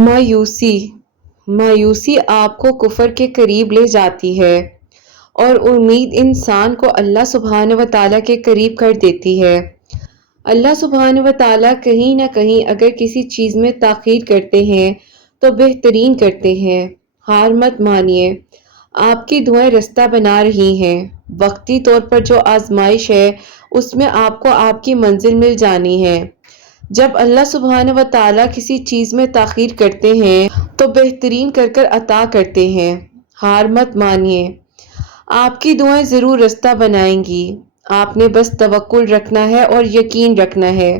مایوسی مایوسی آپ کو کفر کے قریب لے جاتی ہے اور امید انسان کو اللہ سبحانہ و تعالیٰ کے قریب کر دیتی ہے۔ اللہ سبحانہ و تعالیٰ کہیں نہ کہیں اگر کسی چیز میں تاخیر کرتے ہیں تو بہترین کرتے ہیں۔ ہار مت مانیے، آپ کی دعائیں رستہ بنا رہی ہیں۔ وقتی طور پر جو آزمائش ہے اس میں آپ کو آپ کی منزل مل جانی ہے۔ جب اللہ سبحانہ و تعالیٰ کسی چیز میں تاخیر کرتے ہیں تو بہترین کر کر عطا کرتے ہیں۔ ہار مت مانیے، آپ کی دعائیں ضرور رستہ بنائیں گی۔ آپ نے بس توکل رکھنا ہے اور یقین رکھنا ہے۔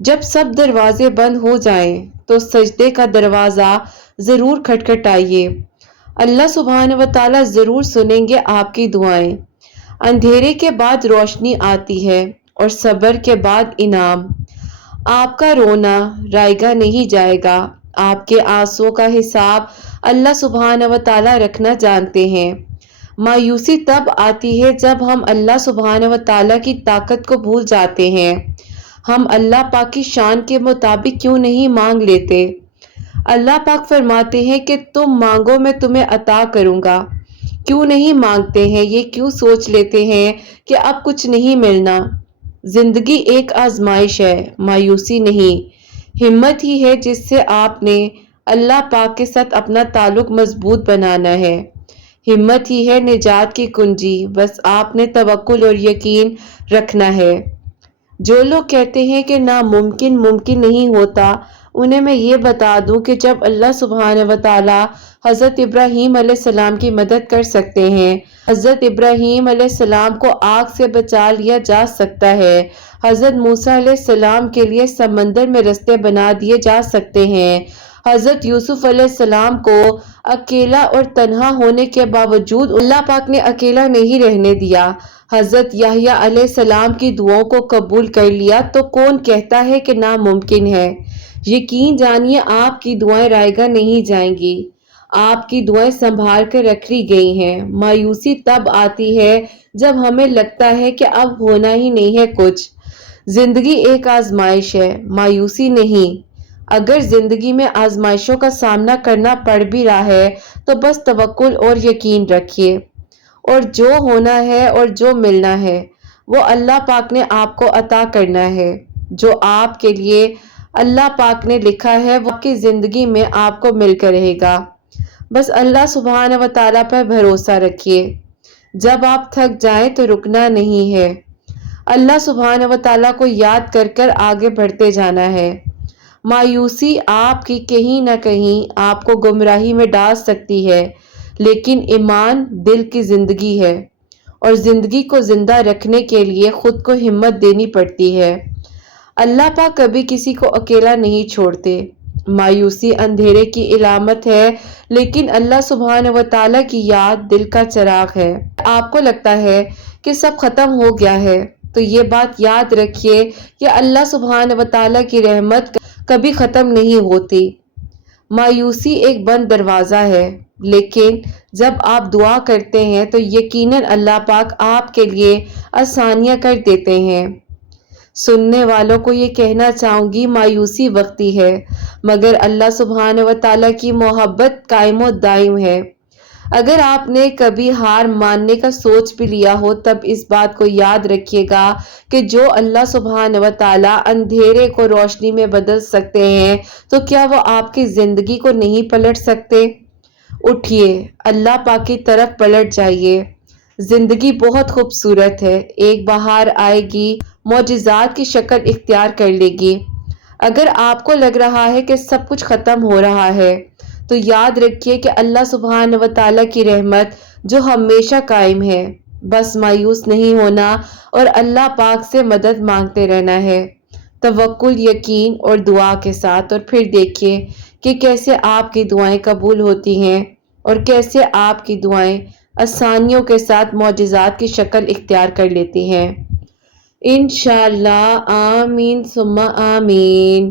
جب سب دروازے بند ہو جائیں تو سجدے کا دروازہ ضرور کھٹکھٹائیے۔ اللہ سبحانہ و تعالیٰ ضرور سنیں گے آپ کی دعائیں۔ اندھیرے کے بعد روشنی آتی ہے اور صبر کے بعد انعام۔ آپ کا رونا رائگاں نہیں جائے گا۔ آپ کے آنسوؤں کا حساب اللہ سبحانہ و تعالیٰ رکھنا جانتے ہیں۔ مایوسی تب آتی ہے جب ہم اللہ سبحانہ و تعالیٰ کی طاقت کو بھول جاتے ہیں۔ ہم اللہ پاک کی شان کے مطابق کیوں نہیں مانگ لیتے؟ اللہ پاک فرماتے ہیں کہ تم مانگو میں تمہیں عطا کروں گا۔ کیوں نہیں مانگتے ہیں؟ یہ کیوں سوچ لیتے ہیں کہ اب کچھ نہیں ملنا؟ زندگی ایک آزمائش ہے، مایوسی نہیں۔ ہمت ہی ہے جس سے آپ نے اللہ پاک کے ساتھ اپنا تعلق مضبوط بنانا ہے۔ ہمت ہی ہے نجات کی کنجی، بس آپ نے توکل اور یقین رکھنا ہے۔ جو لوگ کہتے ہیں کہ ناممکن ممکن نہیں ہوتا، انہیں میں یہ بتا دوں کہ جب اللہ سبحانہ و تعالیٰ حضرت ابراہیم علیہ السلام کی مدد کر سکتے ہیں، حضرت ابراہیم علیہ السلام کو آگ سے بچا لیا جا سکتا ہے، حضرت موسیٰ علیہ السلام کے لیے سمندر میں رستے بنا دیے جا سکتے ہیں، حضرت یوسف علیہ السلام کو اکیلا اور تنہا ہونے کے باوجود اللہ پاک نے اکیلا نہیں رہنے دیا، حضرت یحییٰ علیہ السلام کی دعاؤں کو قبول کر لیا، تو کون کہتا ہے کہ ناممکن ہے؟ یقین جانیے آپ کی دعائیں رائگاں نہیں جائیں گی۔ آپ کی دعائیں سنبھال کر رکھی گئی ہیں۔ مایوسی تب آتی ہے جب ہمیں لگتا ہے کہ اب ہونا ہی نہیں ہے کچھ۔ زندگی ایک آزمائش ہے، مایوسی نہیں۔ اگر زندگی میں آزمائشوں کا سامنا کرنا پڑ بھی رہا ہے تو بس توکل اور یقین رکھیے، اور جو ہونا ہے اور جو ملنا ہے وہ اللہ پاک نے آپ کو عطا کرنا ہے۔ جو آپ کے لیے اللہ پاک نے لکھا ہے وہ آپ کی زندگی میں آپ کو مل کر رہے گا۔ بس اللہ سبحانہ و تعالیٰ پر بھروسہ رکھیے۔ جب آپ تھک جائیں تو رکنا نہیں ہے۔ اللہ سبحانہ و تعالیٰ کو یاد کر کر آگے بڑھتے جانا ہے۔ مایوسی آپ کی کہیں نہ کہیں آپ کو گمراہی میں ڈال سکتی ہے، لیکن ایمان دل کی زندگی ہے، اور زندگی کو زندہ رکھنے کے لیے خود کو ہمت دینی پڑتی ہے۔ اللہ پاک کبھی کسی کو اکیلا نہیں چھوڑتے۔ مایوسی اندھیرے کی علامت ہے، لیکن اللہ سبحانہ و تعالیٰ کی یاد دل کا چراغ ہے۔ آپ کو لگتا ہے کہ سب ختم ہو گیا ہے تو یہ بات یاد رکھیے کہ اللہ سبحانہ و تعالیٰ کی رحمت کبھی ختم نہیں ہوتی۔ مایوسی ایک بند دروازہ ہے، لیکن جب آپ دعا کرتے ہیں تو یقیناً اللہ پاک آپ کے لیے آسانیاں کر دیتے ہیں۔ سننے والوں کو یہ کہنا چاہوں گی، مایوسی وقتی ہے، مگر اللہ سبحانہ و تعالیٰ کی محبت قائم و دائم ہے۔ اگر آپ نے کبھی ہار ماننے کا سوچ بھی لیا ہو، تب اس بات کو یاد رکھیے گا کہ جو اللہ سبحانہ و تعالیٰ اندھیرے کو روشنی میں بدل سکتے ہیں تو کیا وہ آپ کی زندگی کو نہیں پلٹ سکتے؟ اٹھیے، اللہ پاک کی طرف پلٹ جائیے۔ زندگی بہت خوبصورت ہے، ایک بہار آئے گی، معجزات کی شکل اختیار کر لے گی۔ اگر آپ کو لگ رہا ہے کہ سب کچھ ختم ہو رہا ہے تو یاد رکھیے کہ اللہ سبحانہ و تعالیٰ کی رحمت جو ہمیشہ قائم ہے۔ بس مایوس نہیں ہونا اور اللہ پاک سے مدد مانگتے رہنا ہے، توکل، یقین اور دعا کے ساتھ، اور پھر دیکھیے کہ کیسے آپ کی دعائیں قبول ہوتی ہیں اور کیسے آپ کی دعائیں آسانیوں کے ساتھ معجزات کی شکل اختیار کر لیتی ہیں۔ انشاءاللہ، آمین ثم آمین۔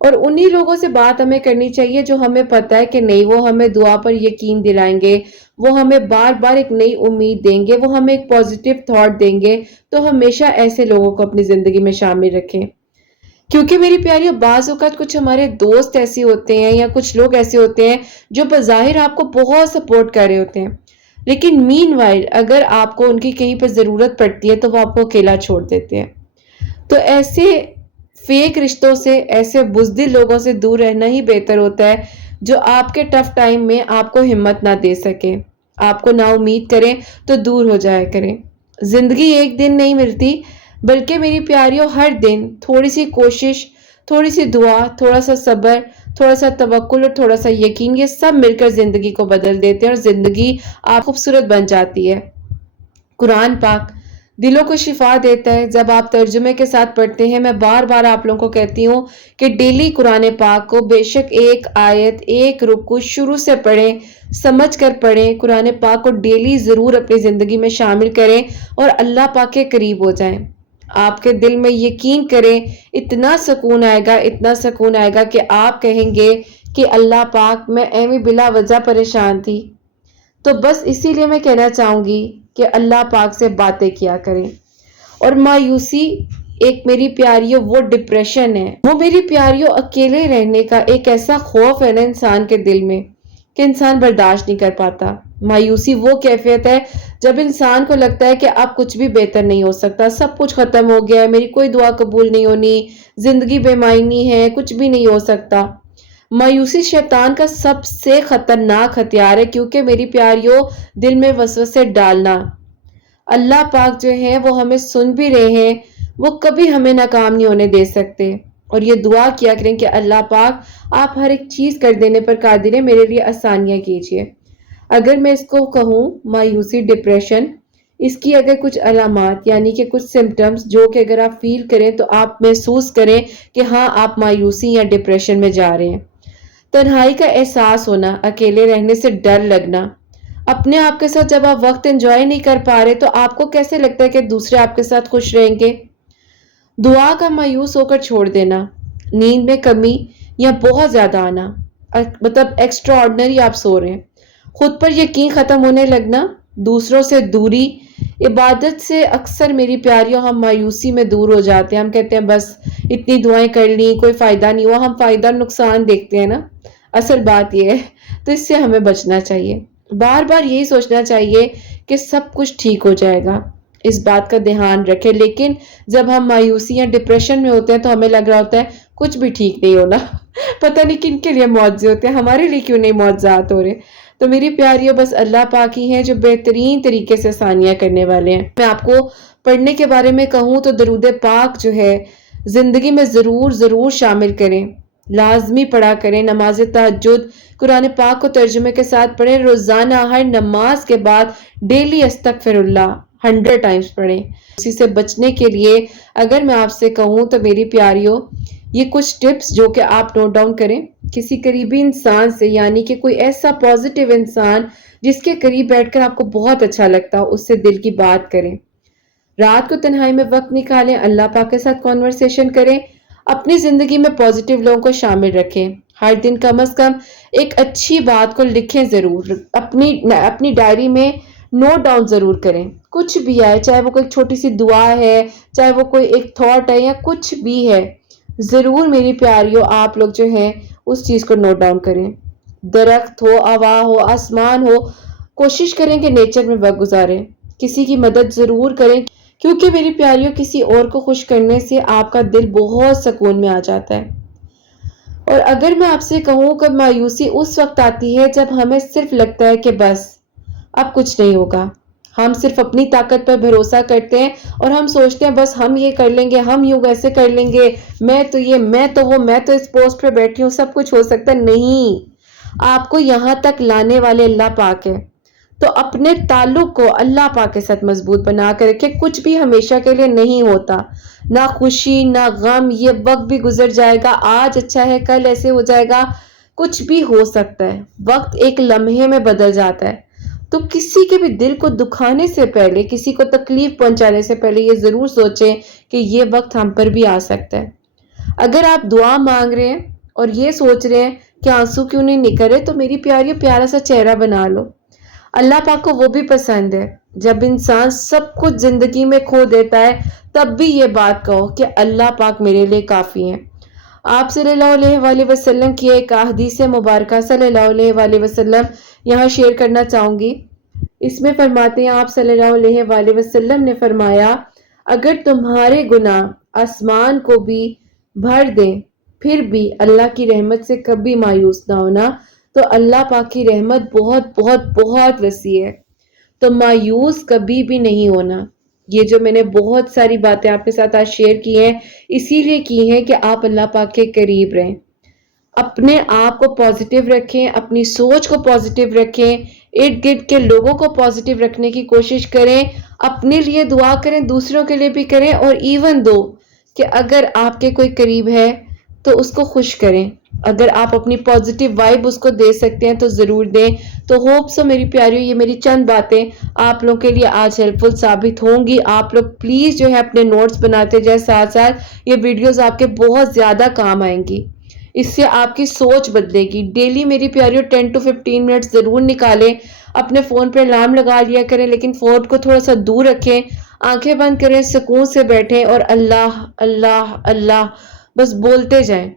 اور انہی لوگوں سے بات ہمیں کرنی چاہیے جو ہمیں پتا ہے کہ نہیں، وہ ہمیں دعا پر یقین دلائیں گے، وہ ہمیں بار بار ایک نئی امید دیں گے، وہ ہمیں ایک پازیٹیو تھاٹ دیں گے۔ تو ہمیشہ ایسے لوگوں کو اپنی زندگی میں شامل رکھیں، کیونکہ میری پیاریوں، بعض اوقات کچھ ہمارے دوست ایسے ہوتے ہیں یا کچھ لوگ ایسے ہوتے ہیں جو بظاہر آپ کو بہت سپورٹ کر رہے ہوتے ہیں، لیکن مین وائل اگر آپ کو ان کی کہیں پر ضرورت پڑتی ہے تو وہ آپ کو اکیلا چھوڑ دیتے ہیں۔ تو ایسے فیک رشتوں سے، ایسے بزدل لوگوں سے دور رہنا ہی بہتر ہوتا ہے، جو آپ کے ٹف ٹائم میں آپ کو ہمت نہ دے سکے، آپ کو نا امید کریں تو دور ہو جایا کریں۔ زندگی ایک دن نہیں ملتی، بلکہ میری پیاریوں ہر دن تھوڑی سی کوشش، تھوڑی سی دعا، تھوڑا سا صبر، تھوڑا سا توکل اور تھوڑا سا یقین، یہ سب مل کر زندگی کو بدل دیتے ہیں اور زندگی آپ خوبصورت بن جاتی ہے۔ قرآن پاک دلوں کو شفا دیتا ہے جب آپ ترجمے کے ساتھ پڑھتے ہیں۔ میں بار بار آپ لوگوں کو کہتی ہوں کہ ڈیلی قرآن پاک کو بے شک ایک آیت، ایک رکو شروع سے پڑھیں، سمجھ کر پڑھیں۔ قرآن پاک کو ڈیلی ضرور اپنی زندگی میں شامل کریں اور اللہ پاک کے قریب ہو جائیں۔ آپ کے دل میں یقین کریں، اتنا سکون آئے گا، اتنا سکون آئے گا کہ آپ کہیں گے کہ اللہ پاک، میں ایویں بلا وجہ پریشان تھی۔ تو بس اسی لیے میں کہنا چاہوں گی کہ اللہ پاک سے باتیں کیا کریں۔ اور مایوسی ایک میری پیاریوں وہ ڈپریشن ہے، وہ میری پیاریوں اکیلے رہنے کا ایک ایسا خوف ہے نا انسان کے دل میں کہ انسان برداشت نہیں کر پاتا۔ مایوسی وہ کیفیت ہے جب انسان کو لگتا ہے کہ اب کچھ بھی بہتر نہیں ہو سکتا، سب کچھ ختم ہو گیا ہے، میری کوئی دعا قبول نہیں ہونی، زندگی بے معنی ہے، کچھ بھی نہیں ہو سکتا۔ مایوسی شیطان کا سب سے خطرناک ہتھیار ہے، کیونکہ میری پیاریوں دل میں وسوسے ڈالنا۔ اللہ پاک جو ہیں وہ ہمیں سن بھی رہے ہیں، وہ کبھی ہمیں ناکام نہیں ہونے دے سکتے۔ اور یہ دعا کیا کریں کہ اللہ پاک آپ ہر ایک چیز کر دینے پر قادر ہیں، میرے لیے آسانیاں کیجیے۔ اگر میں اس کو کہوں مایوسی، ڈپریشن، اس کی اگر کچھ علامات یعنی کہ کچھ سمٹمز جو کہ اگر آپ فیل کریں تو آپ محسوس کریں کہ ہاں آپ مایوسی یا ڈپریشن میں جا رہے ہیں۔ تنہائی کا احساس ہونا، اکیلے رہنے سے ڈر لگنا، اپنے آپ کے ساتھ جب آپ وقت انجوائے نہیں کر پا رہے تو آپ کو کیسے لگتا ہے کہ دوسرے آپ کے ساتھ خوش رہیں گے؟ دعا کا مایوس ہو کر چھوڑ دینا، نیند میں کمی یا بہت زیادہ آنا، مطلب ایکسٹرا آرڈنری آپ سو رہے ہیں، خود پر یقین ختم ہونے لگنا، دوسروں سے دوری۔ عبادت سے اکثر میری پیاریوں ہم مایوسی میں دور ہو جاتے ہیں، ہم کہتے ہیں بس اتنی دعائیں کر لیں کوئی فائدہ نہیں ہوا، ہم فائدہ نقصان دیکھتے ہیں نا، اصل بات یہ ہے۔ تو اس سے ہمیں بچنا چاہیے، بار بار یہی سوچنا چاہیے کہ سب کچھ ٹھیک ہو جائے گا، اس بات کا دھیان رکھیں۔ لیکن جب ہم مایوسی یا ڈپریشن میں ہوتے ہیں تو ہمیں لگ رہا ہوتا ہے کچھ بھی ٹھیک نہیں ہونا، پتہ نہیں کن کے لیے معجزے ہوتے ہیں، ہمارے لیے کیوں نہیں معجزات ہو رہے۔ تو میری پیاریوں، بس اللہ پاک ہی ہیں جو بہترین طریقے سے آسانیاں کرنے والے ہیں۔ میں آپ کو پڑھنے کے بارے میں کہوں تو درود پاک جو ہے زندگی میں ضرور ضرور شامل کریں، لازمی پڑھا کریں۔ نماز تہجد قرآن پاک کو ترجمے کے ساتھ پڑھیں، روزانہ ہر نماز کے بعد ڈیلی استغفر اللہ 100 ٹائمز پڑھیں۔ اسی سے بچنے کے لیے اگر میں آپ سے کہوں تو میری پیاریوں، یہ کچھ ٹپس جو کہ آپ نوٹ ڈاؤن کریں۔ کسی قریبی انسان سے، یعنی کہ کوئی ایسا پازیٹیو انسان جس کے قریب بیٹھ کر آپ کو بہت اچھا لگتا ہو، اس سے دل کی بات کریں۔ رات کو تنہائی میں وقت نکالیں، اللہ پاک کے ساتھ کنورسیشن کریں، اپنی زندگی میں پازیٹیو لوگوں کو شامل رکھیں۔ ہر دن کم از کم ایک اچھی بات کو لکھیں ضرور، اپنی ڈائری میں نوٹ ڈاؤن ضرور کریں۔ کچھ بھی آئے، چاہے وہ کوئی چھوٹی سی دعا ہے، چاہے وہ کوئی ایک تھاٹ ہے یا کچھ بھی ہے، ضرور میری پیاریوں آپ لوگ جو ہیں اس چیز کو نوٹ ڈاؤن کریں۔ درخت ہو، ہوا ہو، آسمان ہو، کوشش کریں کہ نیچر میں وقت گزاریں۔ کسی کی مدد ضرور کریں، کیونکہ میری پیاریوں کسی اور کو خوش کرنے سے آپ کا دل بہت سکون میں آ جاتا ہے۔ اور اگر میں آپ سے کہوں کہ مایوسی اس وقت آتی ہے جب ہمیں صرف لگتا ہے کہ بس اب کچھ نہیں ہوگا، ہم صرف اپنی طاقت پر بھروسہ کرتے ہیں اور ہم سوچتے ہیں بس ہم یہ کر لیں گے، ہم یوں ویسے کر لیں گے، میں تو یہ، میں تو وہ، میں تو اس پوسٹ پہ بیٹھی ہوں، سب کچھ ہو سکتا ہے۔ نہیں، آپ کو یہاں تک لانے والے اللہ پاک ہے، تو اپنے تعلق کو اللہ پاک کے ساتھ مضبوط بنا کر رکھیں۔ کچھ بھی ہمیشہ کے لیے نہیں ہوتا، نہ خوشی نہ غم، یہ وقت بھی گزر جائے گا، آج اچھا ہے کل ایسے ہو جائے گا، کچھ بھی ہو سکتا ہے، وقت ایک لمحے میں بدل جاتا ہے۔ تو کسی کے بھی دل کو دکھانے سے پہلے، کسی کو تکلیف پہنچانے سے پہلے یہ ضرور سوچیں کہ یہ وقت ہم پر بھی آ سکتا ہے۔ اگر آپ دعا مانگ رہے ہیں اور یہ سوچ رہے ہیں کہ آنسو کیوں نہیں نکل رہے، تو میری پیاری پیارا سا چہرہ بنا لو۔ اللہ پاک کو وہ بھی پسند ہے جب انسان سب کچھ زندگی میں کھو دیتا ہے تب بھی یہ بات کہو کہ اللہ پاک میرے لیے کافی ہیں۔ آپ صلی اللہ علیہ وآلہ وسلم کی ایک حدیث مبارکہ صلی اللہ علیہ وآلہ وسلم یہاں شیئر کرنا چاہوں گی۔ اس میں فرماتے ہیں آپ صلی اللہ علیہ وآلہ وسلم نے فرمایا، اگر تمہارے گناہ آسمان کو بھی بھر دیں پھر بھی اللہ کی رحمت سے کبھی مایوس نہ ہونا، تو اللہ پاک کی رحمت بہت بہت بہت وسیع ہے، تو مایوس کبھی بھی نہیں ہونا۔ یہ جو میں نے بہت ساری باتیں آپ کے ساتھ آج شیئر کی ہیں، اسی لیے کی ہیں کہ آپ اللہ پاک کے قریب رہیں، اپنے آپ کو پازیٹیو رکھیں، اپنی سوچ کو پازیٹیو رکھیں، ارد گرد کے لوگوں کو پازیٹیو رکھنے کی کوشش کریں، اپنے لیے دعا کریں، دوسروں کے لیے بھی کریں، اور ایون دو کہ اگر آپ کے کوئی قریب ہے تو اس کو خوش کریں۔ اگر آپ اپنی پازیٹیو وائب اس کو دے سکتے ہیں تو ضرور دیں۔ تو ہوپ سو میری پیاریوں، یہ میری چند باتیں آپ لوگوں کے لیے آج ہیلپ فل ثابت ہوں گی۔ آپ لوگ پلیز جو ہے اپنے نوٹس بناتے جائیں، ساتھ ساتھ یہ ویڈیوز آپ کے بہت زیادہ کام آئیں گی، اس سے آپ کی سوچ بدلے گی۔ ڈیلی میری پیاریوں 10 to 15 منٹ ضرور نکالیں، اپنے فون پہ الارم لگا لیا کریں، لیکن فون کو تھوڑا سا دور رکھیں، آنکھیں بند کریں، سکون سے بیٹھیں اور اللہ اللہ اللہ بس بولتے جائیں،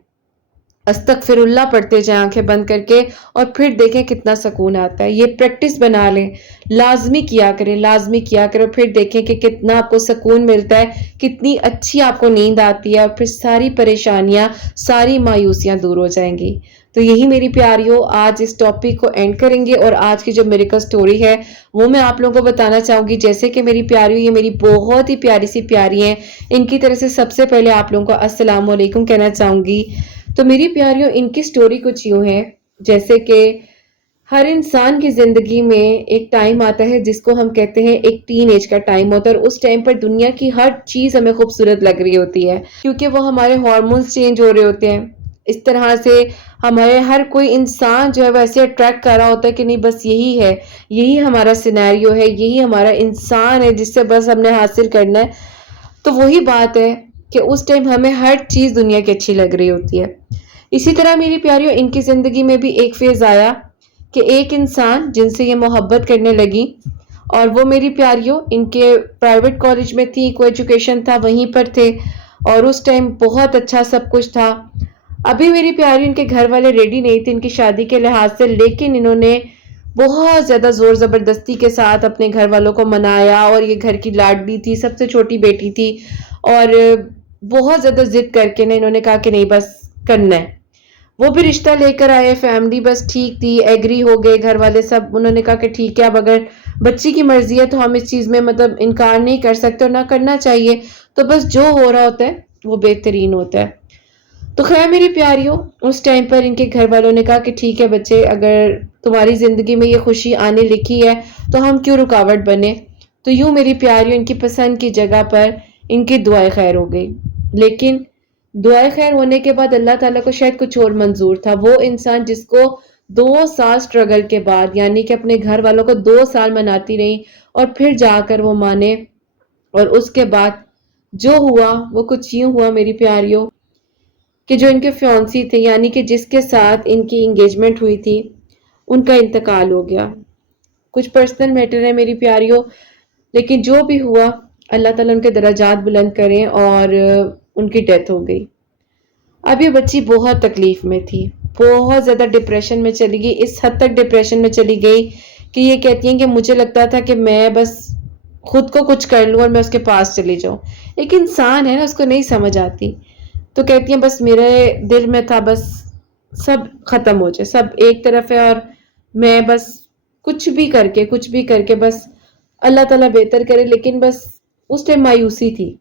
استغفر اللہ پڑھتے جائیں آنکھیں بند کر کے، اور پھر دیکھیں کتنا سکون آتا ہے۔ یہ پریکٹس بنا لیں، لازمی کیا کریں، لازمی کیا کریں، پھر دیکھیں کہ کتنا آپ کو سکون ملتا ہے، کتنی اچھی آپ کو نیند آتی ہے، اور پھر ساری پریشانیاں، ساری مایوسیاں دور ہو جائیں گی۔ تو یہی میری پیاریوں، آج اس ٹاپک کو اینڈ کریں گے، اور آج کی جو میریکل سٹوری ہے وہ میں آپ لوگوں کو بتانا چاہوں گی۔ جیسے کہ میری پیاریوں، یہ میری بہت ہی پیاری سی پیاری ہیں، ان کی طرف سے سب سے پہلے آپ لوگوں کو السلام علیکم کہنا چاہوں گی۔ تو میری پیاریوں، ان کی سٹوری کچھ یوں ہے، جیسے کہ ہر انسان کی زندگی میں ایک ٹائم آتا ہے جس کو ہم کہتے ہیں ایک ٹین ایج کا ٹائم ہوتا ہے، اور اس ٹائم پر دنیا کی ہر چیز ہمیں خوبصورت لگ رہی ہوتی ہے، کیونکہ وہ ہمارے ہارمونز چینج ہو رہے ہوتے ہیں۔ اس طرح سے ہمارے ہر کوئی انسان جو ہے ویسے اٹریکٹ کر رہا ہوتا ہے کہ نہیں بس یہی ہے، یہی ہمارا سینیریو ہے، یہی ہمارا انسان ہے جس سے بس ہم نے حاصل کرنا ہے۔ تو وہی بات ہے کہ اس ٹائم ہمیں ہر چیز دنیا کی اچھی لگ رہی ہوتی ہے۔ اسی طرح میری پیاریوں، ان کی زندگی میں بھی ایک فیز آیا کہ ایک انسان جن سے یہ محبت کرنے لگی، اور وہ میری پیاریوں ان کے پرائیویٹ کالج میں تھی، کو ایجوکیشن تھا، وہیں پر تھے، اور اس ٹائم بہت اچھا سب کچھ تھا۔ ابھی میری پیاری ان کے گھر والے ریڈی نہیں تھے ان کی شادی کے لحاظ سے، لیکن انہوں نے بہت زیادہ زور زبردستی کے ساتھ اپنے گھر والوں کو منایا، اور یہ گھر کی لاڈلی تھی، سب سے چھوٹی بیٹی تھی، اور بہت زیادہ ضد کر کے انہوں نے کہا کہ نہیں بس کرنا ہے۔ وہ بھی رشتہ لے کر آئے، فیملی بس ٹھیک تھی، ایگری ہو گئے گھر والے سب، انہوں نے کہا کہ ٹھیک ہے، اب اگر بچی کی مرضی ہے تو ہم اس چیز میں مطلب انکار نہیں کر سکتے اور نہ کرنا چاہیے، تو بس جو ہو رہا ہوتا ہے وہ بہترین ہوتا ہے۔ تو خیر میری پیاریوں، اس ٹائم پر ان کے گھر والوں نے کہا کہ ٹھیک ہے بچے، اگر تمہاری زندگی میں یہ خوشی آنے لکھی ہے تو ہم کیوں رکاوٹ بنے۔ تو یوں میری پیاریوں، ان کی پسند کی جگہ پر ان کی دعائیں خیر ہو گئی، لیکن دعائیں خیر ہونے کے بعد اللہ تعالیٰ کو شاید کچھ اور منظور تھا۔ وہ انسان جس کو 2 سال سٹرگل کے بعد، یعنی کہ اپنے گھر والوں کو 2 سال مناتی رہی اور پھر جا کر وہ مانے، اور اس کے بعد جو ہوا وہ کچھ یوں ہوا میری پیاریوں کہ جو ان کے فیونسی تھے، یعنی کہ جس کے ساتھ ان کی انگیجمنٹ ہوئی تھی، ان کا انتقال ہو گیا۔ کچھ پرسنل میٹر ہے میری پیاریوں، لیکن جو بھی ہوا اللہ تعالیٰ ان کے درجات بلند کریں، اور ان کی ڈیتھ ہو گئی۔ اب یہ بچی بہت تکلیف میں تھی، بہت زیادہ ڈپریشن میں چلی گئی، اس حد تک ڈپریشن میں چلی گئی کہ یہ کہتی ہیں کہ مجھے لگتا تھا کہ میں بس خود کو کچھ کر لوں اور میں اس کے پاس چلی جاؤں۔ ایک انسان ہے نا، اس کو نہیں سمجھ آتی، تو کہتی ہیں بس میرے دل میں تھا بس سب ختم ہو جائے، سب ایک طرف ہے، اور میں بس کچھ بھی کر کے بس اللہ تعالیٰ بہتر کرے، لیکن بس اس ٹائم مایوسی تھی،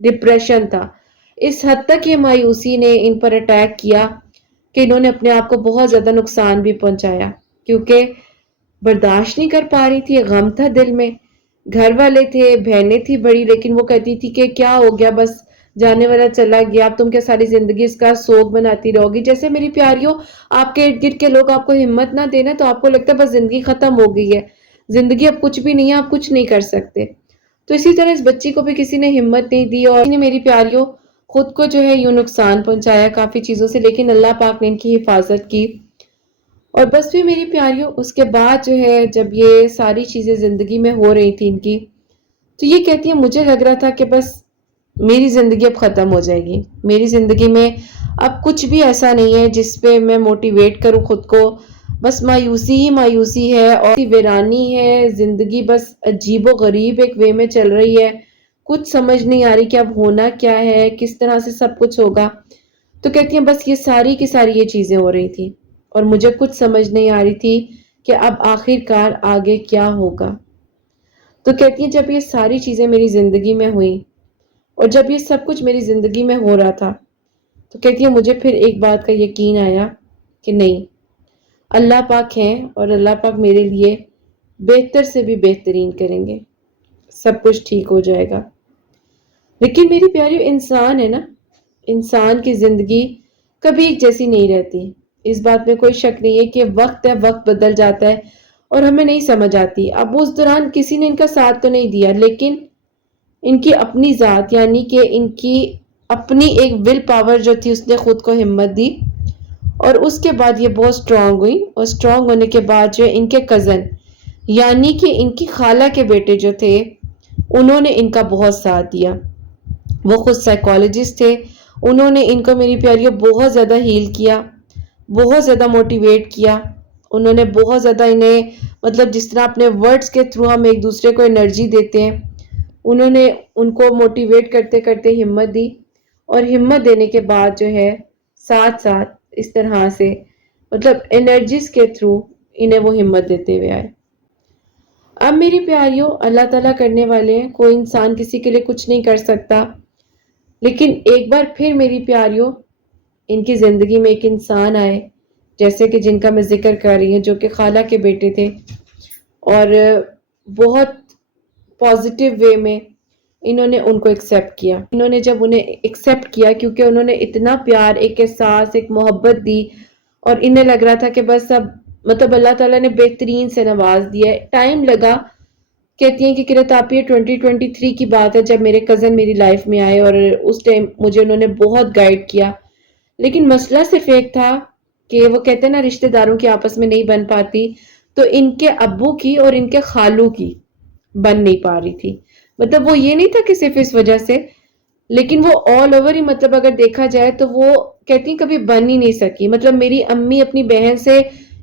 ڈپریشن تھا۔ اس حد تک یہ مایوسی نے ان پر اٹیک کیا کہ انہوں نے اپنے آپ کو بہت زیادہ نقصان بھی پہنچایا، کیونکہ برداشت نہیں کر پا رہی تھی، غم تھا دل میں، گھر والے تھے، بہنیں تھی بڑی، لیکن وہ کہتی تھی کہ کیا ہو گیا، بس جانے والا چلا گیا، اب تم کیا ساری زندگی اس کا سوگ بناتی رہو گی۔ جیسے میری پیاریوں، آپ کے ارد گرد کے لوگ آپ کو ہمت نہ دینا تو آپ کو لگتا ہے بس زندگی ختم ہو گئی ہے، زندگی اب کچھ بھی نہیں ہے، آپ کچھ نہیں کر سکتے۔ تو اسی طرح اس بچی کو بھی کسی نے ہمت نہیں دی، اور میری پیاریوں خود کو جو ہے یوں نقصان پہنچایا کافی چیزوں سے، لیکن اللہ پاک نے ان کی حفاظت کی۔ اور بس بھی میری پیاریوں، اس کے بعد جو ہے جب یہ ساری چیزیں زندگی میں ہو رہی تھی ان کی، تو یہ کہتی ہے مجھے لگ رہا تھا کہ بس میری زندگی اب ختم ہو جائے گی، میری زندگی میں اب کچھ بھی ایسا نہیں ہے جس پہ میں موٹیویٹ کروں خود کو، بس مایوسی ہی مایوسی ہے اور ویرانی ہے زندگی، بس عجیب و غریب ایک وے میں چل رہی ہے، کچھ سمجھ نہیں آ رہی کہ اب ہونا کیا ہے، کس طرح سے سب کچھ ہوگا۔ تو کہتی ہیں بس یہ ساری کی ساری یہ چیزیں ہو رہی تھی اور مجھے کچھ سمجھ نہیں آ رہی تھی کہ اب آخر کار آگے کیا ہوگا۔ تو کہتی ہیں جب یہ ساری چیزیں میری زندگی میں ہوئیں اور جب یہ سب کچھ میری زندگی میں ہو رہا تھا، تو کہتی ہے مجھے پھر ایک بات کا یقین آیا کہ نہیں، اللہ پاک ہیں اور اللہ پاک میرے لیے بہتر سے بھی بہترین کریں گے، سب کچھ ٹھیک ہو جائے گا۔ لیکن میری پیاری انسان ہے نا، انسان کی زندگی کبھی ایک جیسی نہیں رہتی، اس بات میں کوئی شک نہیں ہے کہ وقت ہے وقت بدل جاتا ہے اور ہمیں نہیں سمجھ آتی۔ اب اس دوران کسی نے ان کا ساتھ تو نہیں دیا، لیکن ان کی اپنی ذات یعنی کہ ان کی اپنی ایک ول پاور جو تھی اس نے خود کو ہمت دی اور اس کے بعد یہ بہت سٹرونگ ہوئی، اور سٹرونگ ہونے کے بعد جو ان کے کزن یعنی کہ ان کی خالہ کے بیٹے جو تھے انہوں نے ان کا بہت ساتھ دیا۔ وہ خود سائیکالوجسٹ تھے، انہوں نے ان کو میری پیاریوں بہت زیادہ ہیل کیا، بہت زیادہ موٹیویٹ کیا، انہوں نے بہت زیادہ انہیں مطلب جس طرح اپنے ورڈز کے تھرو ہم ایک دوسرے کو انرجی دیتے ہیں، انہوں نے ان کو موٹیویٹ کرتے کرتے ہمت دی، اور ہمت دینے کے بعد جو ہے ساتھ ساتھ اس طرح سے مطلب انرجیز کے تھرو انہیں وہ ہمت دیتے ہوئے آئے۔ اب میری پیاریوں اللہ تعالیٰ کرنے والے ہیں، کوئی انسان کسی کے لیے کچھ نہیں کر سکتا، لیکن ایک بار پھر میری پیاریوں ان کی زندگی میں ایک انسان آئے جیسے کہ جن کا میں ذکر کر رہی ہوں، جو کہ خالہ کے بیٹے تھے، اور بہت پازیٹیو وے میں انہوں نے ان کو ایکسیپٹ کیا۔ انہوں نے جب انہیں ایکسیپٹ کیا کیونکہ انہوں نے اتنا پیار، ایک احساس، ایک محبت دی، اور انہیں لگ رہا تھا کہ بس اب مطلب اللہ تعالیٰ نے بہترین سے نواز دیا ہے۔ ٹائم لگا، کہتی ہیں کہ قرۃ عاپیہ 2023 کی بات ہے جب میرے کزن میری لائف میں آئے، اور اس ٹائم مجھے انہوں نے بہت گائیڈ کیا، لیکن مسئلہ صرف ایک تھا کہ وہ کہتے ہیں نا رشتہ داروں کی آپس میں نہیں بن پاتی، تو ان کے ابو کی اور ان کے خالو کی بن نہیں پا رہی تھی۔ مطلب وہ یہ نہیں تھا کہ صرف اس وجہ سے، لیکن وہ آل اوور ہی مطلب اگر دیکھا جائے تو وہ کہتی ہیں کبھی بن ہی نہیں سکی۔ مطلب میری امی اپنی بہن سے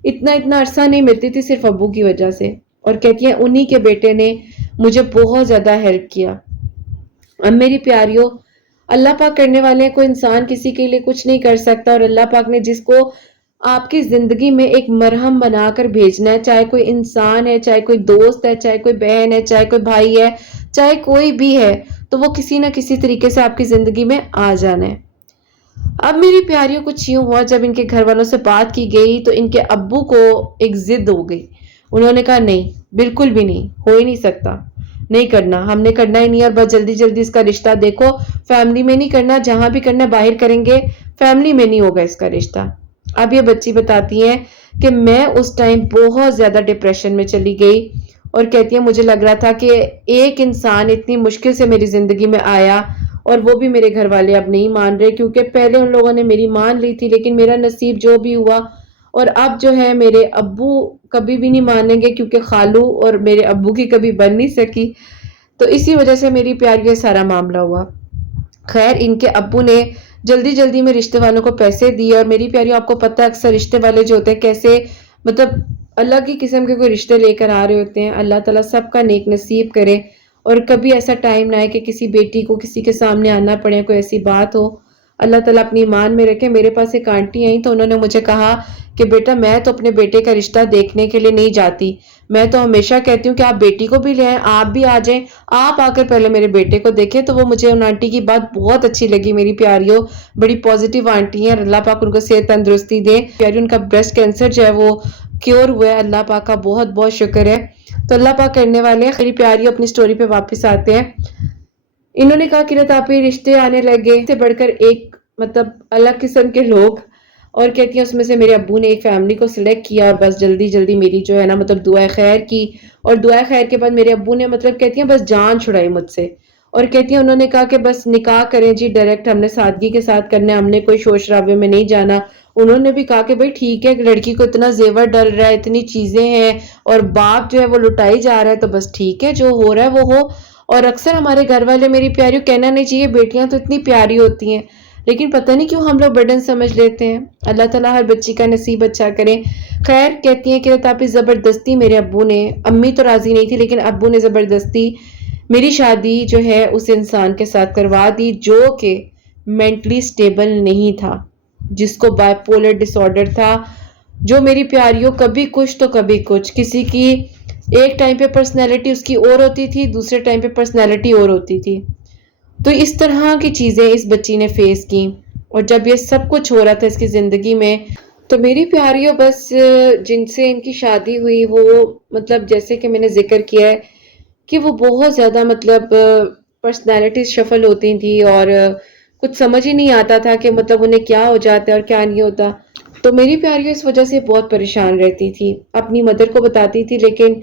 اتنا عرصہ نہیں ملتی تھی صرف ابو کی وجہ سے، اور کہتی ہیں انہی کے بیٹے نے مجھے بہت زیادہ ہیلپ کیا۔ اب میری پیاریوں اللہ پاک کرنے والے ہیں، کوئی انسان کسی کے لیے کچھ نہیں کر سکتا، اور اللہ پاک نے جس کو آپ کی زندگی میں ایک مرہم بنا کر بھیجنا ہے، چاہے کوئی انسان ہے، چاہے کوئی دوست ہے، چاہے کوئی بہن ہے، چاہے کوئی بھائی ہے، چاہے کوئی بھی ہے، تو وہ کسی نہ کسی طریقے سے آپ کی زندگی میں آ جانا ہے۔ اب میری پیاریوں کچھ یوں ہوا، جب ان کے گھر والوں سے بات کی گئی تو ان کے ابو کو ایک ضد ہو گئی، انہوں نے کہا نہیں، بالکل بھی نہیں، ہو ہی نہیں سکتا، نہیں کرنا، ہم نے کرنا ہی نہیں، اور بس جلدی جلدی اس کا رشتہ دیکھو، فیملی میں نہیں کرنا، جہاں بھی کرنا باہر کریں گے، فیملی میں نہیں ہوگا اس کا رشتہ۔ اب یہ بچی بتاتی ہیں کہ میں اس ٹائم بہت زیادہ ڈپریشن میں چلی گئی، اور کہتی ہیں مجھے لگ رہا تھا کہ ایک انسان اتنی مشکل سے میری زندگی میں آیا، اور وہ بھی میرے گھر والے اب نہیں مان رہے، کیونکہ پہلے ان لوگوں نے میری مان لی تھی، لیکن میرا نصیب جو بھی ہوا، اور اب جو ہے میرے ابو کبھی بھی نہیں مانیں گے، کیونکہ خالو اور میرے ابو کی کبھی بن نہیں سکی، تو اسی وجہ سے میری پیاری یہ سارا معاملہ ہوا۔ خیر ان کے ابو نے جلدی جلدی میں رشتے والوں کو پیسے دیے، اور میری پیاری آپ کو پتہ ہے اکثر رشتے والے جو ہوتے ہیں کیسے مطلب الگ ہی قسم کے کوئی رشتے لے کر آ رہے ہوتے ہیں۔ اللہ تعالیٰ سب کا نیک نصیب کرے، اور کبھی ایسا ٹائم نہ آئے کہ کسی بیٹی کو کسی کے سامنے آنا پڑے، کوئی ایسی بات ہو، اللہ تعالیٰ اپنی ایمان میں رکھے۔ میرے پاس ایک آنٹی آئیں تو انہوں نے مجھے کہا کہ بیٹا میں تو اپنے بیٹے کا رشتہ دیکھنے کے لیے نہیں جاتی، میں تو ہمیشہ کہتی ہوں کہ آپ بیٹی کو بھی لے آئیں، آپ بھی آ جائیں، آپ آ کر پہلے میرے بیٹے کو دیکھیں۔ تو وہ مجھے ان آنٹی کی بات بہت اچھی لگی میری پیاریوں، بڑی پازیٹیو آنٹی ہیں، اور اللہ پاک ان کو صحت تندرستی دے۔ پیاری ان کا بریسٹ کینسر جو ہے وہ کیور ہوا ہے، اللہ پاک کا بہت بہت شکر ہے۔ تو اللہ پاک کرنے والے ہیں۔ میری پیاریوں اپنی سٹوری پہ واپس آتے ہیں۔ انہوں نے کہا قرۃ عاپیہ رشتے آنے لگے، سے بڑھ کر ایک مطلب الگ قسم کے لوگ، اور کہتی ہیں اس میں سے میرے ابو نے ایک فیملی کو سلیکٹ کیا، اور بس جلدی جلدی میری جو ہے نا مطلب دعائے خیر کی، اور دعائے خیر کے بعد میرے ابو نے مطلب کہتی ہیں بس جان چھڑائی مجھ سے، اور کہتی ہیں انہوں نے کہا کہ بس نکاح کریں جی ڈائریکٹ، ہم نے سادگی کے ساتھ کرنا ہے، ہم نے کوئی شور شرابے میں نہیں جانا۔ انہوں نے بھی کہا کہ بھائی ٹھیک ہے، لڑکی کو اتنا زیور ڈل رہا ہے، اتنی چیزیں ہیں اور باپ جو ہے وہ لٹائی جا رہا ہے، تو بس ٹھیک ہے جو ہو رہا ہے وہ ہو۔ اور اکثر ہمارے گھر والے، میری پیاریوں، کہنا نہیں چاہیے بیٹیاں تو اتنی پیاری ہوتی ہیں، لیکن پتہ نہیں کیوں ہم لوگ برڈن سمجھ لیتے ہیں۔ اللہ تعالیٰ ہر بچی کا نصیب اچھا کرے۔ خیر، کہتی ہیں کہ تاپی زبردستی میرے ابو نے، امی تو راضی نہیں تھی لیکن ابو نے زبردستی میری شادی جو ہے اس انسان کے ساتھ کروا دی جو کہ مینٹلی سٹیبل نہیں تھا، جس کو بائی پولر ڈس آرڈر تھا، جو میری پیاریوں کبھی کچھ تو کبھی کچھ، کسی کی ایک ٹائم پہ پرسنالٹی اس کی اور ہوتی تھی، دوسرے ٹائم پہ پرسنالٹی اور ہوتی تھی۔ تو اس طرح کی چیزیں اس بچی نے فیس کی، اور جب یہ سب کچھ ہو رہا تھا اس کی زندگی میں، تو میری پیاریوں بس جن سے ان کی شادی ہوئی وہ مطلب جیسے کہ میں نے ذکر کیا ہے کہ وہ بہت زیادہ مطلب پرسنالٹیز شفل ہوتی تھی، اور کچھ سمجھ ہی نہیں آتا تھا کہ مطلب انہیں کیا ہو جاتا ہے اور کیا نہیں ہوتا۔ تو میری پیاریوں اس وجہ سے بہت پریشان رہتی تھی، اپنی مدر کو بتاتی تھی، لیکن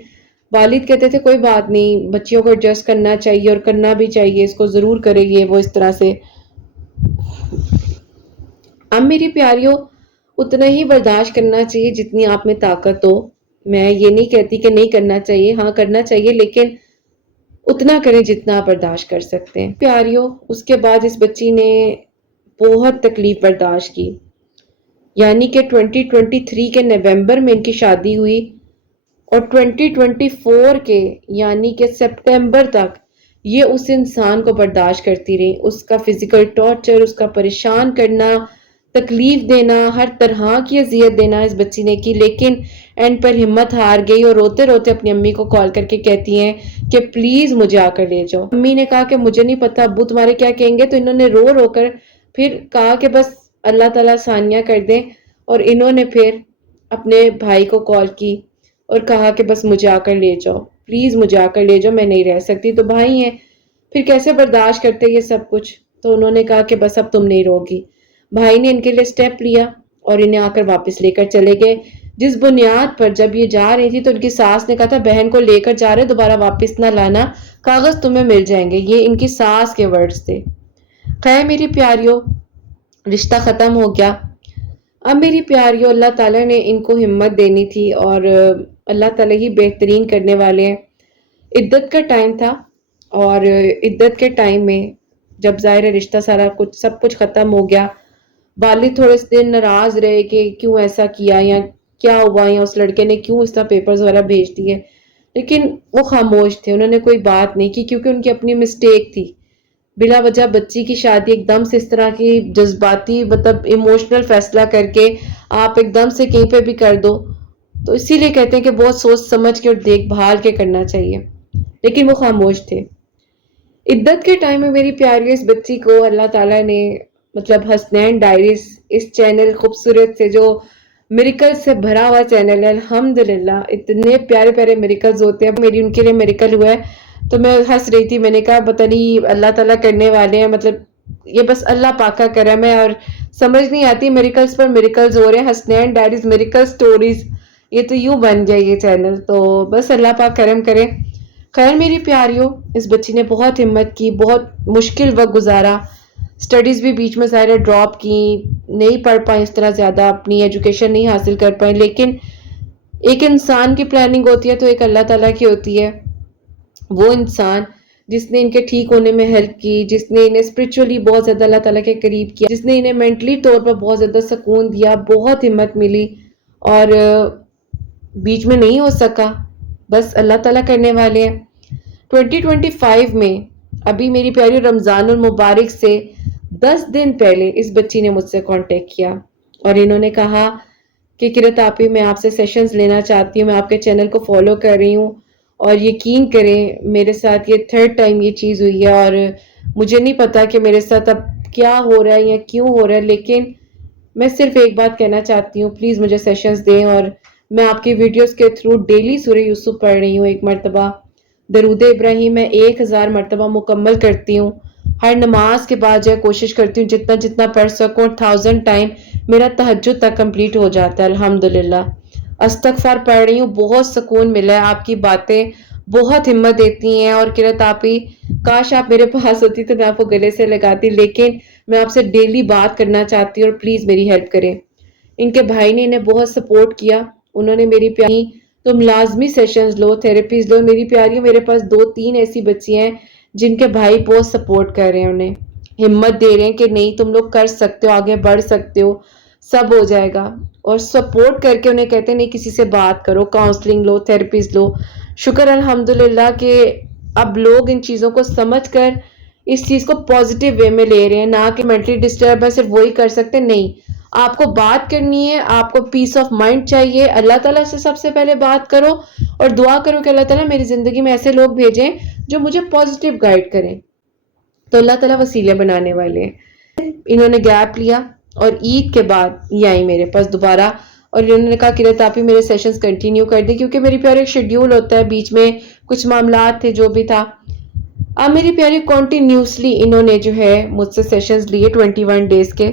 والد کہتے تھے کوئی بات نہیں، بچیوں کو ایڈجسٹ کرنا چاہیے اور کرنا بھی چاہیے، اس کو ضرور کرے گی وہ اس طرح سے۔ اب میری پیاریوں اتنا ہی برداشت کرنا چاہیے جتنی آپ میں طاقت ہو۔ میں یہ نہیں کہتی کہ نہیں کرنا چاہیے، ہاں کرنا چاہیے، لیکن اتنا کریں جتنا آپ برداشت کر سکتے ہیں۔ پیاریوں، اس کے بعد اس بچی نے بہت تکلیف برداشت کی، یعنی کہ 2023 کے نومبر میں ان کی شادی ہوئی، اور 2024 کے یعنی کہ سپٹمبر تک یہ اس انسان کو برداشت کرتی رہی، اس کا فزیکل ٹارچر، اس کا پریشان کرنا، تکلیف دینا، ہر طرح کی اذیت دینا اس بچی نے کی، لیکن اینڈ پر ہمت ہار گئی اور روتے روتے اپنی امی کو کال کر کے کہتی ہیں کہ پلیز مجھے آ کر لے جاؤ۔ امی نے کہا کہ مجھے نہیں پتا ابو تمہارے کیا کہیں گے، تو انہوں نے رو رو کر پھر کہا کہ بس اللہ تعالیٰ آسانیاں کر دیں، اور انہوں نے پھر اپنے بھائی کو کال کی اور کہا کہ بس مجھے آ کر لے جاؤ، پلیز مجھے آ کر لے جاؤ، میں نہیں رہ سکتی۔ تو بھائی ہیں، پھر کیسے برداشت کرتے یہ سب کچھ؟ تو انہوں نے کہا کہ بس اب تم نہیں روگی۔ بھائی نے ان کے لیے سٹیپ لیا اور انہیں آ کر واپس لے کر چلے گئے، جس بنیاد پر جب یہ جا رہی تھی تو ان کی ساس نے کہا تھا بہن کو لے کر جا رہے دوبارہ واپس نہ لانا، کاغذ تمہیں مل جائیں گے، یہ ان کی ساس کے ورڈز تھے۔ خیر میری پیاریوں، رشتہ ختم ہو گیا۔ اب میری پیاریوں، اللہ تعالیٰ نے ان کو ہمت دینی تھی، اور اللہ تعالیٰ ہی بہترین کرنے والے ہیں۔ عدت کا ٹائم تھا، اور عدت کے ٹائم میں جب ظاہر رشتہ سارا کچھ سب کچھ ختم ہو گیا، والد تھوڑے سے دن ناراض رہے کہ کیوں ایسا کیا، یا کیا ہوا، یا اس لڑکے نے کیوں اس طرح پیپرز وغیرہ بھیج دیے، لیکن وہ خاموش تھے، انہوں نے کوئی بات نہیں کی کیونکہ ان کی اپنی مسٹیک تھی۔ بلا وجہ بچی کی شادی ایک دم سے اس طرح کی جذباتی مطلب ایموشنل فیصلہ کر کے آپ ایک دم سے کہیں پہ بھی کر دو، تو اسی لیے کہتے ہیں کہ بہت سوچ سمجھ کے اور دیکھ بھال کے کرنا چاہیے، لیکن وہ خاموش تھے۔ عدت کے ٹائم میں میری پیاری اس بچی کو اللہ تعالیٰ نے مطلب حسنین ڈائریز، اس چینل خوبصورت سے جو میریکل سے بھرا ہوا چینل ہے، الحمدللہ اتنے پیارے پیارے میریکلز ہوتے ہیں، میری ان کے لیے میریکل ہوا ہے، تو میں ہنس رہی تھی، میں نے کہا پتہ نہیں اللہ تعالیٰ کرنے والے ہیں، مطلب یہ بس اللہ پاک کا کرم ہے، اور سمجھ نہیں آتی میریکلز پر میریکلز ہو رہے ہیں، حسنین ڈائریز میریکل سٹوریز، یہ تو یوں بن گیا یہ چینل، تو بس اللہ پاک کرم کرے۔ خیر میری پیاریوں، اس بچی نے بہت ہمت کی، بہت مشکل وقت گزارا، سٹڈیز بھی بیچ میں ظاہر ڈراپ کی، نہیں پڑھ پائیں اس طرح زیادہ، اپنی ایجوکیشن نہیں حاصل کر پائیں، لیکن ایک انسان کی پلاننگ ہوتی ہے تو ایک اللہ تعالیٰ کی ہوتی ہے۔ وہ انسان جس نے ان کے ٹھیک ہونے میں ہیلپ کی، جس نے انہیں اسپرچولی بہت زیادہ اللہ تعالیٰ کے قریب کیا، جس نے انہیں مینٹلی طور پر بہت زیادہ سکون دیا، بہت ہمت ملی، اور بیچ میں نہیں ہو سکا، بس اللہ تعالیٰ کرنے والے ہیں۔ 2025 میں ابھی میری پیاری رمضان المبارک سے 10 دن پہلے اس بچی نے مجھ سے کانٹیکٹ کیا، اور انہوں نے کہا کہ قرۃ آپی میں آپ سے سیشنز لینا چاہتی ہوں، میں آپ کے چینل کو فالو کر رہی ہوں، اور یقین کریں میرے ساتھ یہ 3rd ٹائم یہ چیز ہوئی ہے، اور مجھے نہیں پتا کہ میرے ساتھ اب کیا ہو رہا ہے یا کیوں ہو رہا ہے، لیکن میں صرف ایک بات کہنا چاہتی ہوں، پلیز مجھے سیشنز دیں، اور میں آپ کی ویڈیوز کے تھرو ڈیلی سورہ یوسف پڑھ رہی ہوں، ایک مرتبہ درود ابراہیم میں 1000 مرتبہ مکمل کرتی ہوں، ہر نماز کے بعد جو ہے کوشش کرتی ہوں جتنا جتنا پڑھ سکوں، 1000 ٹائم میرا تہجد تک کمپلیٹ ہو جاتا ہے الحمدللہ۔ استغفار پڑھ رہی ہوں، بہت سکون ملا ہے، آپ کی باتیں بہت ہمت دیتی ہیں، اور قرۃ آپی کاش آپ میرے پاس ہوتی تو میں آپ کو گلے سے لگاتی، لیکن میں آپ سے ڈیلی بات کرنا چاہتی ہوں اور پلیز میری ہیلپ کریں۔ ان کے بھائی نے انہیں بہت سپورٹ کیا، انہوں نے میری پیاری تم لازمی سیشنز لو، تھراپیز لو۔ میری پیاری میرے پاس 2-3 ایسی بچی ہیں جن کے بھائی بہت سپورٹ کر رہے ہیں، انہیں ہمت دے رہے ہیں کہ نہیں تم لوگ کر سکتے ہو، آگے بڑھ سکتے ہو، سب ہو جائے گا، اور سپورٹ کر کے انہیں کہتے ہیں نہیں کسی سے بات کرو، کاؤنسلنگ لو، تھراپیز لو۔ شکر الحمدللہ کہ اب لوگ ان چیزوں کو سمجھ کر اس چیز کو پازیٹیو وے میں لے رہے ہیں، نہ کہ مینٹلی ڈسٹرب ہے صرف وہی کر سکتے، نہیں، آپ کو بات کرنی ہے، آپ کو پیس آف مائنڈ چاہیے، اللہ تعالیٰ سے سب سے پہلے بات کرو اور دعا کرو کہ اللہ تعالیٰ میری زندگی میں ایسے لوگ بھیجیں جو مجھے پازیٹیو گائیڈ کریں، تو اللہ تعالیٰ وسیلے بنانے والے ہیں۔ انہوں نے گیپ لیا اور عید کے بعد یہ آئی میرے پاس دوبارہ، اور انہوں نے کہا کہ آپ ہی میرے سیشنز کنٹینیو کر دیں، کیونکہ میری پیاری ایک شیڈیول ہوتا ہے، بیچ میں کچھ معاملات تھے جو بھی تھا۔ اب میری پیاری کنٹینیوسلی انہوں نے جو ہے مجھ سے سیشنز لیے 21 ڈیز کے،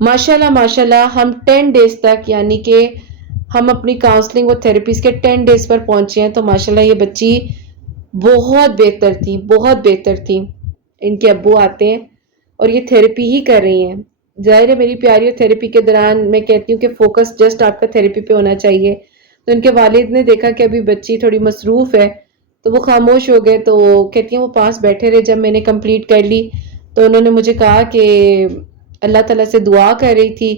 ماشاءاللہ ماشاءاللہ ہم 10 ڈیز تک، یعنی کہ ہم اپنی کاؤنسلنگ اور تھراپیز کے 10 ڈیز پر پہنچے ہیں، تو ماشاءاللہ یہ بچی بہت بہتر تھی، بہت بہتر تھی۔ ان کے ابو آتے ہیں اور یہ تھراپی ہی کر رہی ہیں، ظاہر ہے میری پیاری، اور تھراپی کے دوران میں کہتی ہوں کہ فوکس جسٹ آپ کا تھراپی پہ ہونا چاہیے۔ تو ان کے والد نے دیکھا کہ ابھی بچی تھوڑی مصروف ہے تو وہ خاموش ہو گئے، تو کہتی ہیں وہ پاس بیٹھے رہے جب میں نے کمپلیٹ کر لی، تو انہوں نے مجھے کہا کہ اللہ تعالیٰ سے دعا کر رہی تھی،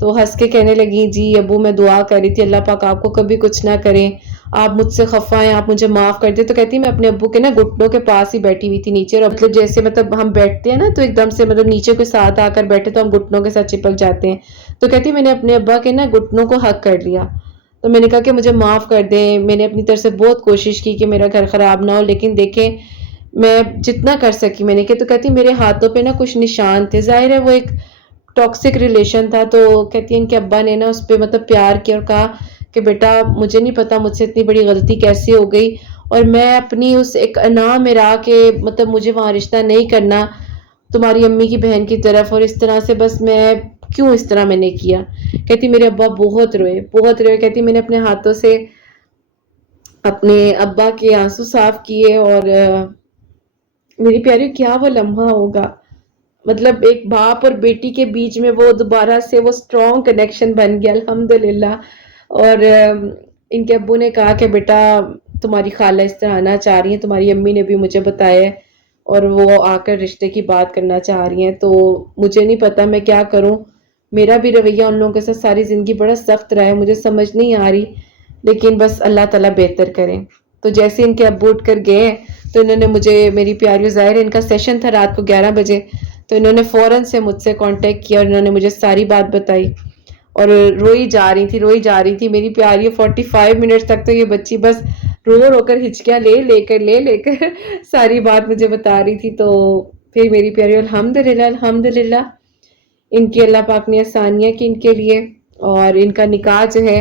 تو ہنس کے کہنے لگی جی ابو میں دعا کر رہی تھی اللہ پاک آپ کو کبھی کچھ نہ کریں، آپ مجھ سے خفا ہیں، آپ مجھے معاف کر دیں۔ تو کہتی میں اپنے ابو کے نا گھٹنوں کے پاس ہی بیٹھی ہوئی تھی نیچے، اور مطلب جیسے مطلب ہم بیٹھتے ہیں نا تو ایک دم سے مطلب نیچے کے ساتھ آ کر بیٹھے تو ہم گھٹنوں کے ساتھ چپک جاتے ہیں، تو کہتی میں نے اپنے ابا کے نا گھٹنوں کو حق کر لیا، تو میں نے کہا کہ مجھے معاف کر دیں، میں نے اپنی طرف سے بہت کوشش کی کہ میرا گھر خراب نہ ہو، لیکن دیکھیں میں جتنا کر سکی میں نے کہ، تو کہتی میرے ہاتھوں پہ نا کچھ نشان تھے، ظاہر ہے وہ ایک ٹاکسک ریلیشن تھا، تو کہتی ہیں ان کے ابا نے نا اس پہ مطلب پیار کیا اور کہا کہ بیٹا مجھے نہیں پتا مجھ سے اتنی بڑی غلطی کیسے ہو گئی، اور میں اپنی اس ایک انا میں رہا کہ مطلب مجھے وہاں رشتہ نہیں کرنا تمہاری امی کی بہن کی طرف، اور اس طرح سے بس میں کیوں اس طرح میں نے کیا۔ کہتی میرے ابا بہت روئے، بہت روئے، کہتی میں نے اپنے ہاتھوں سے اپنے ابا کے آنسو صاف کیے، اور میری پیاری کیا وہ لمحہ ہوگا، مطلب ایک باپ اور بیٹی کے بیچ میں وہ دوبارہ سے وہ اسٹرانگ کنیکشن بن گیا الحمدللہ۔ اور ان کے ابو نے کہا کہ بیٹا تمہاری خالہ اس طرح آنا چاہ رہی ہیں، تمہاری امی نے بھی مجھے بتایا ہے اور وہ آ کر رشتے کی بات کرنا چاہ رہی ہیں، تو مجھے نہیں پتا میں کیا کروں، میرا بھی رویہ ان لوگوں کے ساتھ ساری زندگی بڑا سخت رہا ہے، مجھے سمجھ نہیں آ رہی، لیکن بس اللہ تعالیٰ بہتر کریں۔ تو جیسے ان کے ابو اٹھ کر گئے تو انہوں نے مجھے، میری پیاری ظاہر ان کا سیشن تھا رات کو 11 بجے، تو انہوں نے فوراً سے مجھ سے کانٹیکٹ کیا اور انہوں نے مجھے ساری بات بتائی، اور روئی جا رہی تھی میری پیاری 45 منٹ تک، تو یہ بچی بس رو کر ہچکیاں لے کر ساری بات مجھے بتا رہی تھی۔ تو پھر میری پیاری الحمدللہ ان کی اللہ پاک نے آسانیاں کی ان کے لیے، اور ان کا نکاح جو ہے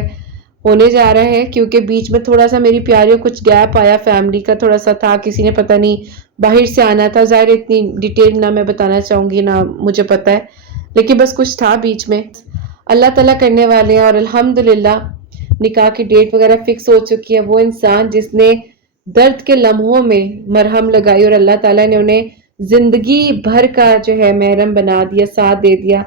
ہونے جا رہا ہے، کیونکہ بیچ میں تھوڑا سا میری پیاریوں کچھ گیپ آیا، فیملی کا تھوڑا سا تھا، کسی نے پتہ نہیں باہر سے آنا تھا، ظاہر اتنی ڈیٹیل نہ میں بتانا چاہوں گی نہ مجھے پتہ ہے، لیکن بس کچھ تھا بیچ میں، اللہ تعالیٰ کرنے والے ہیں، اور الحمدللہ نکاح کی ڈیٹ وغیرہ فکس ہو چکی ہے۔ وہ انسان جس نے درد کے لمحوں میں مرہم لگائی اور اللہ تعالیٰ نے انہیں زندگی بھر کا جو ہے محرم بنا دیا، ساتھ دے دیا،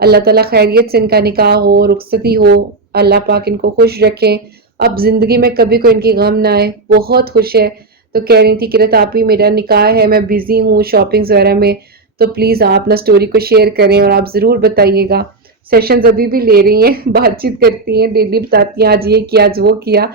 اللہ تعالیٰ خیریت سے ان کا نکاح ہو، رخصتی ہو، اللہ پاک ان کو خوش رکھے، اب زندگی میں کبھی کوئی ان کی غم نہ آئے، بہت خوش ہے۔ تو کہہ رہی تھی کہ آپ ہی میرا نکاح ہے، میں بزی ہوں شاپنگز وغیرہ میں، تو پلیز آپ نا سٹوری کو شیئر کریں اور آپ ضرور بتائیے گا۔ سیشنز ابھی بھی لے رہی ہیں، بات چیت کرتی ہیں، ڈیلی بتاتی ہیں آج یہ کیا آج وہ کیا،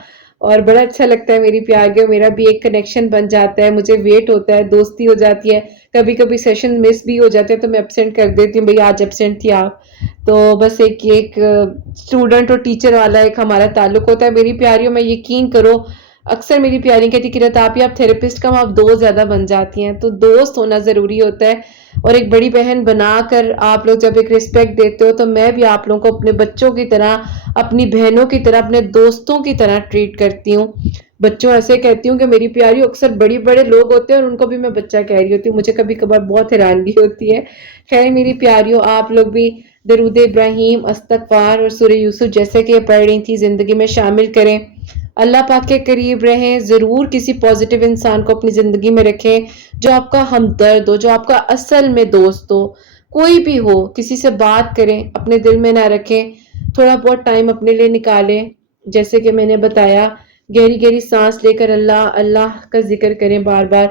اور بڑا اچھا لگتا ہے میری پیاریوں، میرا بھی ایک کنیکشن بن جاتا ہے، مجھے ویٹ ہوتا ہے، دوستی ہو جاتی ہے، کبھی کبھی سیشن مس بھی ہو جاتے ہیں تو میں ایبسینٹ کر دیتی ہوں، بھئی آج ایبسینٹ تھی آپ، تو بس ایک اسٹوڈنٹ اور ٹیچر والا ایک ہمارا تعلق ہوتا ہے میری پیاریوں، میں یقین کرو اکثر میری پیاری کہتی کہ آپ تھراپسٹ کم آپ دوست زیادہ بن جاتی ہیں، تو دوست ہونا ضروری ہوتا ہے، اور ایک بڑی بہن بنا کر آپ لوگ جب ایک رسپیکٹ دیتے ہو، تو میں بھی آپ لوگوں کو اپنے بچوں کی طرح، اپنی بہنوں کی طرح، اپنے دوستوں کی طرح ٹریٹ کرتی ہوں۔ بچوں ایسے کہتی ہوں کہ میری پیاری اکثر بڑے لوگ ہوتے ہیں اور ان کو بھی میں بچہ کہہ رہی ہوتی ہوں، مجھے کبھی کبھار بہت حیرانگی ہوتی ہے۔ خیر میری پیاریوں، آپ لوگ بھی درود ابراہیم، استغفار اور سورہ یوسف جیسے کہ یہ پڑھ رہی تھی زندگی میں شامل کریں، اللہ پاک کے قریب رہیں، ضرور کسی پازیٹیو انسان کو اپنی زندگی میں رکھیں جو آپ کا ہمدرد ہو، جو آپ کا اصل میں دوست ہو، کوئی بھی ہو، کسی سے بات کریں، اپنے دل میں نہ رکھیں، تھوڑا بہت ٹائم اپنے لیے نکالیں، جیسے کہ میں نے بتایا گہری گہری سانس لے کر اللہ اللہ کا ذکر کریں بار بار۔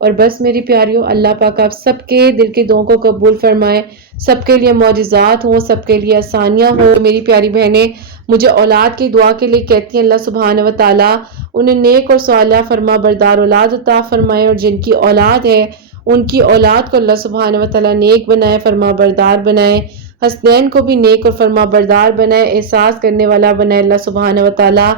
اور بس میری پیاریوں، اللہ پاک آپ سب کے دل کی دعاؤں کو قبول فرمائے، سب کے لیے معجزات ہوں، سب کے لیے آسانیاں ہوں۔ میری پیاری بہنیں مجھے اولاد کی دعا کے لیے کہتی ہیں اللہ سبحانہ و تعالیٰ انہیں نیک اور صالحہ فرما بردار اولاد عطا فرمائے، اور جن کی اولاد ہے ان کی اولاد کو اللہ سبحانہ و تعالیٰ نیک بنائے، فرما بردار بنائے، حسنین کو بھی نیک اور فرما بردار بنائے، احساس کرنے والا بنائے۔ اللہ سبحانہ و تعالیٰ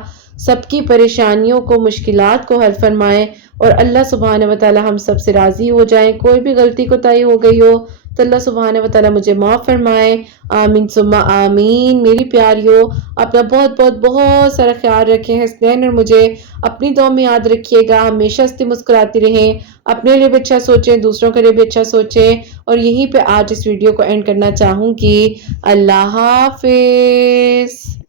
سب کی پریشانیوں کو، مشکلات کو حل فرمائے، اور اللہ سبحانہ و تعالیٰ ہم سب سے راضی ہو جائیں۔ کوئی بھی غلطی کوتاہی ہو گئی ہو تو اللہ سبحانہ و تعالیٰ مجھے معاف فرمائے، آمین ثم آمین۔ میری پیاریوں اپنا بہت بہت بہت سارا خیال رکھیں، حسنین اور مجھے اپنی دعا میں یاد رکھیے گا، ہمیشہ ہنستی مسکراتی رہیں، اپنے لیے بھی اچھا سوچیں، دوسروں کے لیے بھی اچھا سوچیں، اور یہیں پہ آج اس ویڈیو کو اینڈ کرنا چاہوں گی۔ اللہ حافظ۔